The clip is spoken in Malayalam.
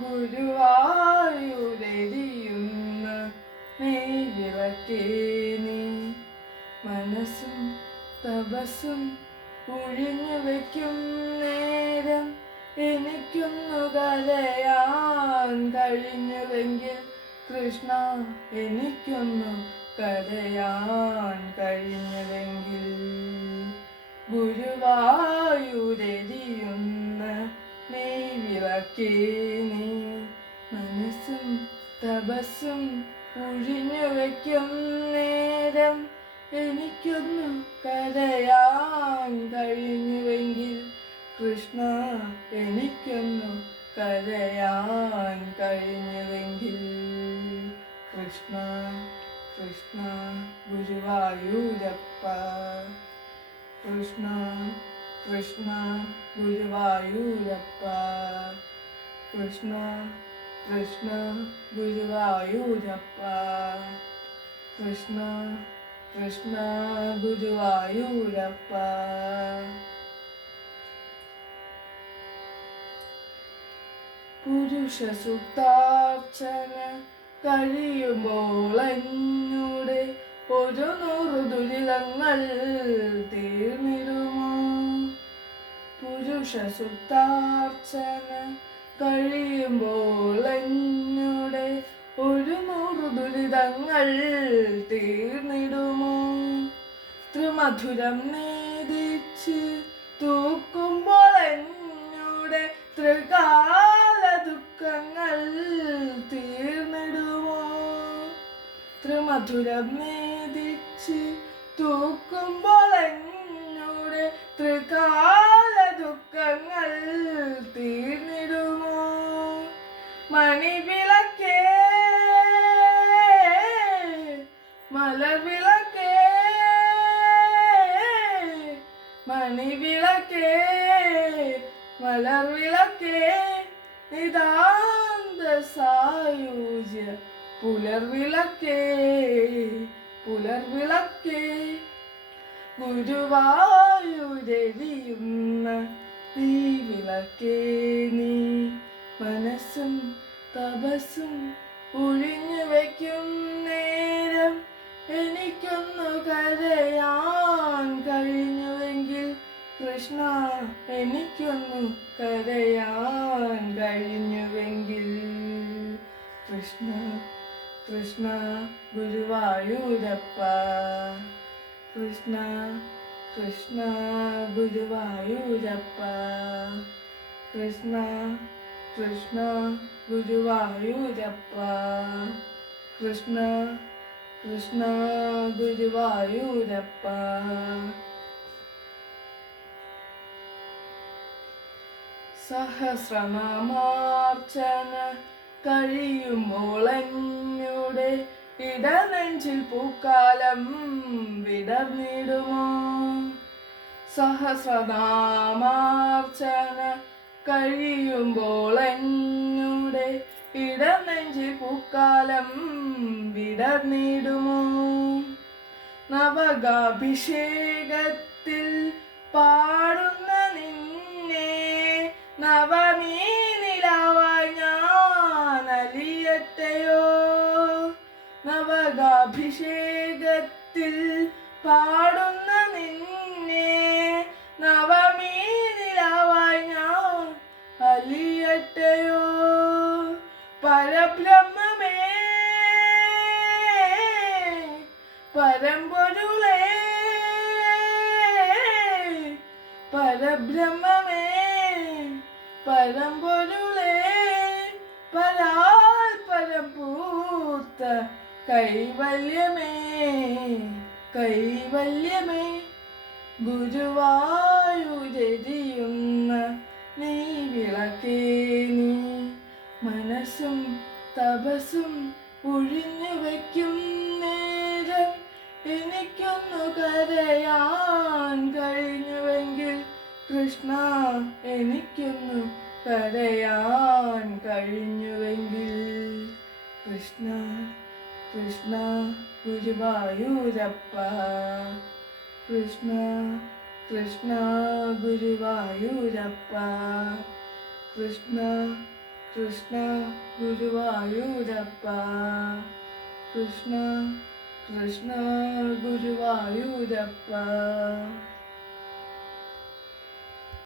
ഗുരുവായൂരെരിയുന്ന നെയ്വിളക്കേ നീ മനസ്സും തപസ്സും ഒഴിഞ്ഞു വയ്ക്കും നേരം എനിക്കൊന്നു കരയാൻ കഴിഞ്ഞുവെങ്കിൽ കൃഷ്ണ, എനിക്കൊന്നു കരയാൻ കഴിഞ്ഞുവെങ്കിൽ. ഗുരുവായൂരെരിയുന്ന നെയ്വിളക്കേ നീ മനസ്സും തപസ്സും ഒഴിഞ്ഞു വയ്ക്കും നേരം എനിക്കൊന്നു കരയാൻ കഴിഞ്ഞുവെങ്കിൽ കൃഷ്ണ, എനിക്കൊന്നു കരയാൻ കഴിഞ്ഞുവെങ്കിൽ. കൃഷ്ണ കൃഷ്ണ ഗുരുവായൂരപ്പ, കൃഷ്ണ കൃഷ്ണ ഗുരുവായൂരപ്പ, കൃഷ്ണ കൃഷ്ണ ഗുരുവായൂരപ്പ, കൃഷ്ണ കൃഷ്ണ ഗുരുവായൂരപ്പ. പുരുഷ സുക്താർച്ചന കഴിയുമ്പോൾ എന്നോട് 100 ദുരിതങ്ങൾ തീർന്നിടുമോ? പുരുഷ സുക്താർച്ചന കഴിയുമ്പോൾ എന്നോട് 100 ദുരിതങ്ങൾ തീർന്നിടുമോ? ത്രിമധുരം നേദിച്ച് തൂക്കുമ്പോൾ എന്നോട് ത്രികാല ദുഃഖങ്ങൾ തീർന്നിടുമോ? ത്രിമധുരം നേദിച്ച് തൂക്കുമ്പോൾ എന്നോട് ത്രികാല ദുഃഖങ്ങൾ തീർന്നിടുമോ? മണിവിളക്കേ മലർവിളക്കേ, മണിവിളക്കേ മലർവിളക്കേ, നിതാന്ത സായൂജ്യ പുലർവിളക്കേ, പുലർവിളക്കേ. ഗുരുവായൂരെരിയുന്ന നെയ്വിളക്കേ നീ മനസ്സും തപസ്സും ഒഴിഞ്ഞു വയ്ക്കും നേരം എനിക്കൊന്നു കരയാൻ കഴിഞ്ഞുവെങ്കിൽ കൃഷ്ണ, എനിക്കൊന്നു കരയാൻ കഴിഞ്ഞുവെങ്കിൽ. കൃഷ്ണ കൃഷ്ണ ഗുരുവായൂരപ്പ, കൃഷ്ണ കൃഷ്ണ ഗുരുവായൂരപ്പ, കൃഷ്ണ കൃഷ്ണ ഗുരുവായൂരപ്പ, കൃഷ്ണ കൃഷ്ണ ഗുരുവായൂരപ്പ. സഹസ്രനാമാർച്ചന കഴിയുമ്പോൾ എന്നോട് ഇടനെഞ്ചിൽ പൂക്കാലം വിടർന്നിടുമോ? സഹസ്രനാമാർച്ചന കഴിയുമ്പോൾ എന്നോട് ഇടനെഞ്ചിൽ പൂക്കാലം വിടർന്നിടുമോ? നവകാഭിഷേകത്തിൽ പാടുന്ന നിന്നെ നവമീ നിലാവായി ഞാൻ അലിയട്ടെയോ? നവകാഭിഷേകത്തിൽ പാടുന്ന നിന്നെ നവമീ നിലാവായി ഞാൻ അലിയട്ടെയോ? പരബ്രഹ്മമേ പരമ്പൊരുളേ, പരബ്രഹ്മമേ പരമ്പൊരുളേ, പരാൽ പരമ്പൂത്ത കൈവല്യമേ, കൈവല്യമേ. ഗുരുവായൂരെരിയുന്ന നെയ്വിളക്കേ നീ മനസ്സും തപസ്സും ഒഴിഞ്ഞു വയ്ക്കും നേരം എനിക്കൊന്നു കരയാൻ കഴിഞ്ഞുവെങ്കിൽ കൃഷ്ണ, എനിക്കൊന്നു കരയാൻ കഴിഞ്ഞുവെങ്കിൽ. കൃഷ്ണ കൃഷ്ണ ഗുരുവായൂരപ്പ, കൃഷ്ണ കൃഷ്ണ ഗുരുവായൂരപ്പ, കൃഷ്ണ കൃഷ്ണ ഗുരുവായൂരപ്പ, കൃഷ്ണ കൃഷ്ണ ഗുരുവായൂരപ്പ.